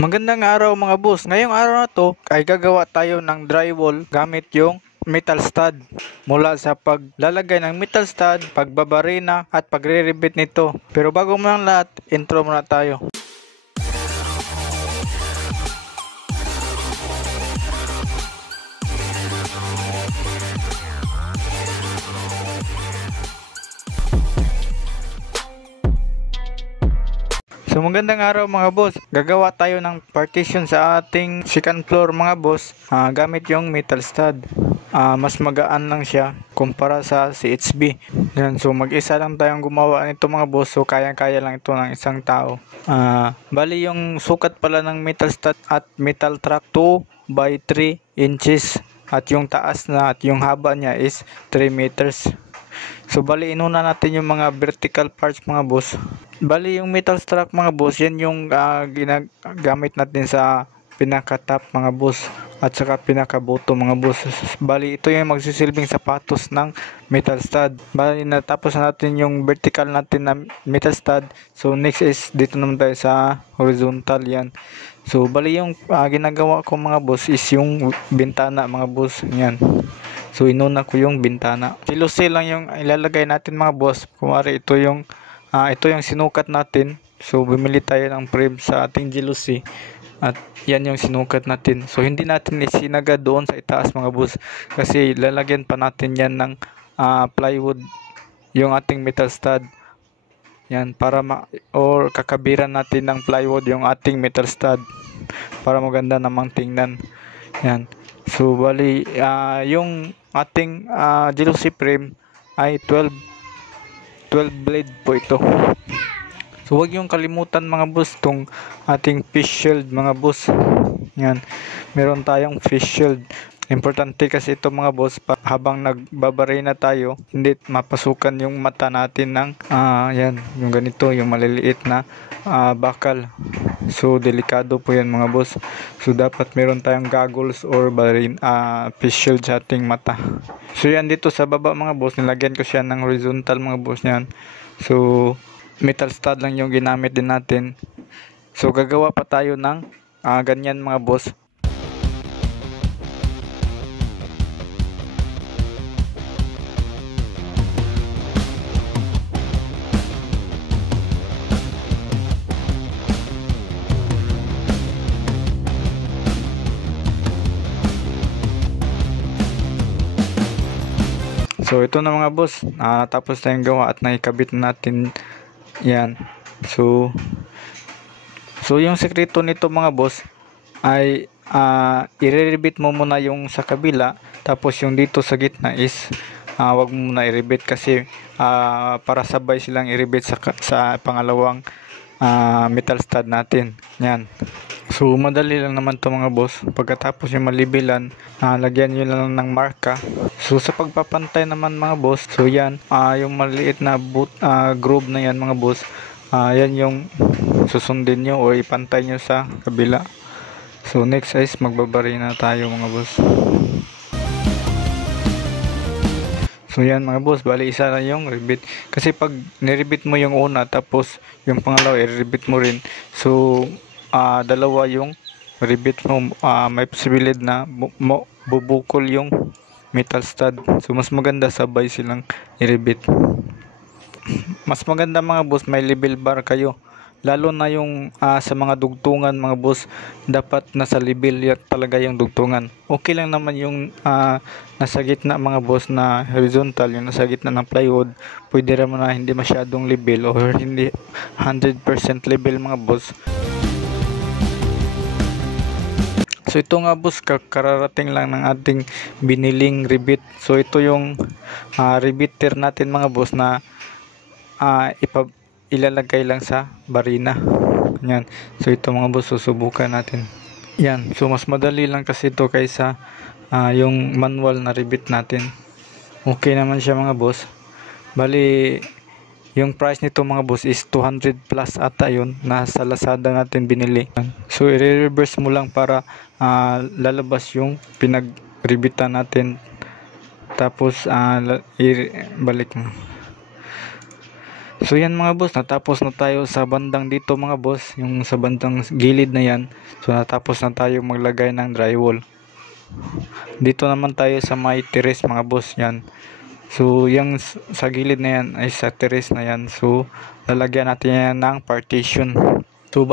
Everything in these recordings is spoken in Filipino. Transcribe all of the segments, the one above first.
Magandang araw mga boss. Ngayong araw na to ay gagawa tayo ng drywall gamit yung metal stud. Mula sa paglalagay ng metal stud, pagbabarina at pagre-rebit nito. Pero bago mo ng lahat, intro muna tayo. So magandang araw mga boss. Gagawa tayo ng partition sa ating second floor mga boss gamit yung metal stud. Mas magaan lang siya kumpara sa CHB. Yan, so mag-isa lang tayong gumawa nito mga boss. So kaya-kaya lang ito ng isang tao. Bali yung sukat pala ng metal stud at metal track 2 by 3 inches. At yung taas na at yung haba niya is 3 meters. So bali inuna natin yung mga vertical parts mga boss. Bali yung metal strap mga boss, yan yung ginagamit natin sa pinaka-top mga boss at saka pinaka-bottom mga boss. Bali ito yung magsisilbing sapatos ng metal stud. Bali natapos na natin yung vertical natin na metal stud. So next is dito naman tayo sa horizontal yan. So bali yung ginagawa ko mga boss is yung bintana mga boss. Yan. So inuna ko yung bintana. Silusi lang yung ilalagay natin mga boss. Kumari ito yung sinukat natin. So bumili tayo ng frame sa ating jealousy. At yan yung sinukat natin. So hindi natin isinaga doon sa itaas mga boss. Kasi lalagyan pa natin yan ng plywood. Yung ating metal stud. Yan para or kakabiran natin ng plywood yung ating metal stud. Para maganda namang tingnan. Yan. So bali yung ating jealousy frame ay 12 blade po ito. So huwag yung kalimutan mga boss tong ating face shield mga boss. Yan. Meron tayong face shield. Importante kasi ito mga boss habang nagbabarena tayo, hindi mapasukan yung mata natin ng yan, yung ganito, yung maliliit na bakal. So delikado po yan mga boss. So dapat meron tayong goggles or face shield sa ating mata. So yan dito sa baba mga boss, nilagyan ko siya ng horizontal mga boss yan. So metal stud lang yung ginamit din natin. So gagawa pa tayo ng ganyan mga boss. So ito na mga boss, tapos tayong gawa at naikabit natin yan. So yung sekreto nito mga boss ay i-rebit mo muna yung sa kabila, tapos yung dito sa gitna is wag mo muna i-rebit kasi para sabay silang i-rebit sa pangalawang metal stud natin. Yan. So madali lang naman to mga boss. Pagkatapos yung malibilan, lagyan nyo lang ng marka. So sa pagpapantay naman mga boss, so yan, yung maliit na groove na yan mga boss, yan yung susundin nyo o ipantay nyo sa kabila. So next is magbabarina tayo mga boss. So yan mga boss, bali isa lang yung rebit. Kasi pag nirebit mo yung una tapos yung pangalawa i-rebit mo rin. So dalawa yung rebit mo, may posibilidad na bubukol yung metal stud. So mas maganda sabay silang i-rebit. Mas maganda mga boss may level bar kayo. Lalo na yung sa mga dugtungan mga boss, dapat nasa level talaga yung dugtungan. Okay lang naman yung nasa gitna mga boss na horizontal, yung nasa gitna ng plywood. Pwede rin na hindi masyadong level or hindi 100% level mga boss. So ito nga boss, kararating lang ng ating biniling rebit. So ito yung rebiter natin mga boss na ilalagay lang sa barina. Yan. So ito mga boss, susubukan natin. Yan. So mas madali lang kasi ito kaysa yung manual na rebit natin. Okay naman siya mga boss. Bali yung price nito mga boss is 200 plus ata yun, nasa Lazada natin binili. So i-reverse mo lang para lalabas yung pinag-rebitan natin. Tapos balik mo. So yan mga boss, natapos na tayo sa bandang dito mga boss, yung sa bandang gilid na yan. So natapos na tayo maglagay ng drywall. Dito naman tayo sa may terrace mga boss, yan. So yung sa gilid na yan ay sa terrace na yan. So lalagyan natin yan ng partition. So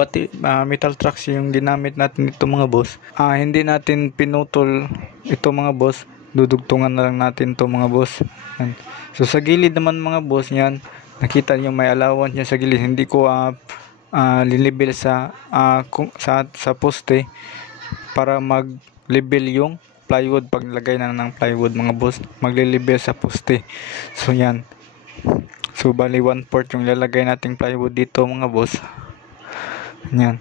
metal trucks yung ginamit natin ito mga boss. Hindi natin pinutol ito mga boss, dudugtungan na lang natin ito mga boss. Yan. So sa gilid naman mga boss, yan, nakita niyo may allowance niya sa gilid. Hindi ko lilibel sa poste para mag-level yung plywood. Pag lagay na ng plywood mga boss, maglilibel sa poste. So yan. So bali 1/4 yung lalagay nating plywood dito mga boss. Yan.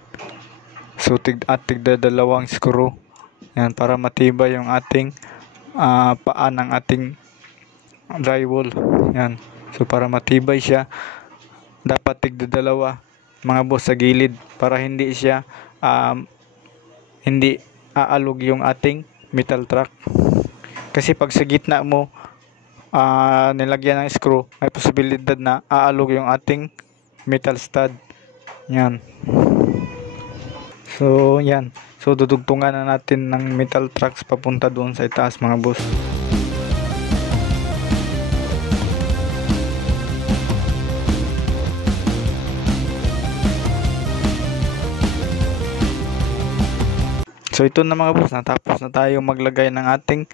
So tigda dalawang screw. Yan, para matibay yung ating paa ng ating drywall. Yan. So para matibay siya, dapat tigda dalawa mga boss sa gilid para hindi siya hindi aalog yung ating metal truck. Kasi pag sa gitna mo nilagyan ng screw, may posibilidad na aalog yung ating metal stud. Yan. So yan. So dudugtungan na natin ng metal trucks papunta doon sa itaas mga boss. So ito na mga boss, natapos na tayo maglagay ng ating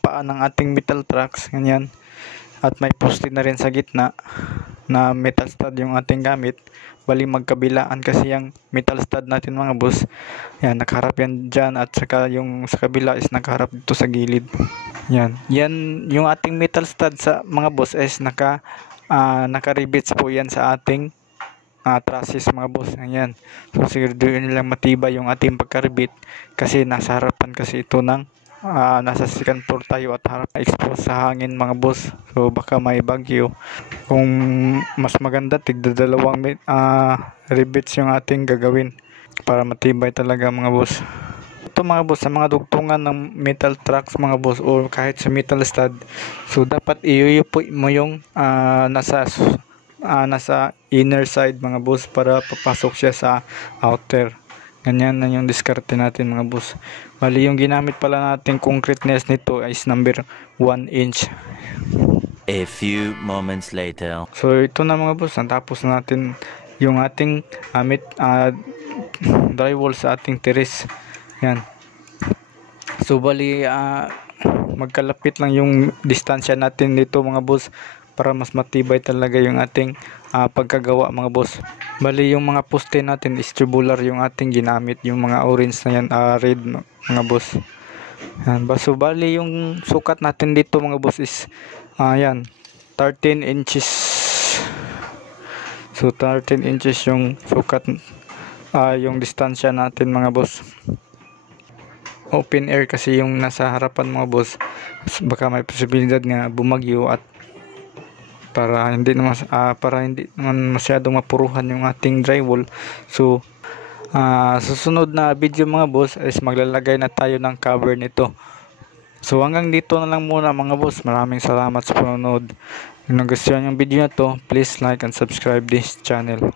paa ng ating metal trucks, ganyan. At may poste na rin sa gitna na metal stud yung ating gamit. Bali magkabilaan kasi yung metal stud natin mga boss. Yan, nakaharap yan dyan, at saka yung sa kabila is nakaharap dito sa gilid. Yan. Yan yung ating metal stud sa mga boss is naka-rivets po yan sa ating trusses mga boss. Ayan. So siguraduhin nilang matibay yung ating pagkaribit kasi nasa harapan kasi ito ng nasa second floor tayo at harap exposed sa hangin mga boss. So baka may bagyo. Kung mas maganda, tigda dalawang rivets yung ating gagawin para matibay talaga mga boss. Ito mga boss, sa mga dugtungan ng metal trucks mga boss o kahit sa metal stud, so dapat iyuyupo mo yung nasa inner side mga boss para papasok siya sa outer. Ganyan na yung diskarte natin mga boss. Bali yung ginamit pala natin concreteness nito is number 1 inch. A few moments later. So ito na mga boss, natapos na natin yung ating drywall sa ating terrace. Yan. So bali magkalapit lang yung distansya natin dito mga boss para mas matibay talaga yung ating pagkagawa mga boss. Bali yung mga poste natin is tubular yung ating ginamit, yung mga orange na yan, red mga boss. Yan. So bali yung sukat natin dito mga boss is yan, 13 inches. So 13 inches yung sukat, yung distansya natin mga boss. Open air kasi yung nasa harapan mga boss, baka may posibilidad nga bumagyo at para hindi naman masyadong mapuruhan yung ating drywall. So susunod na video mga boss is maglalagay na tayo ng cover nito. So hanggang dito na lang muna mga boss. Maraming salamat sa panonood. Kung nagustuhan yung video na to, please like and subscribe this channel.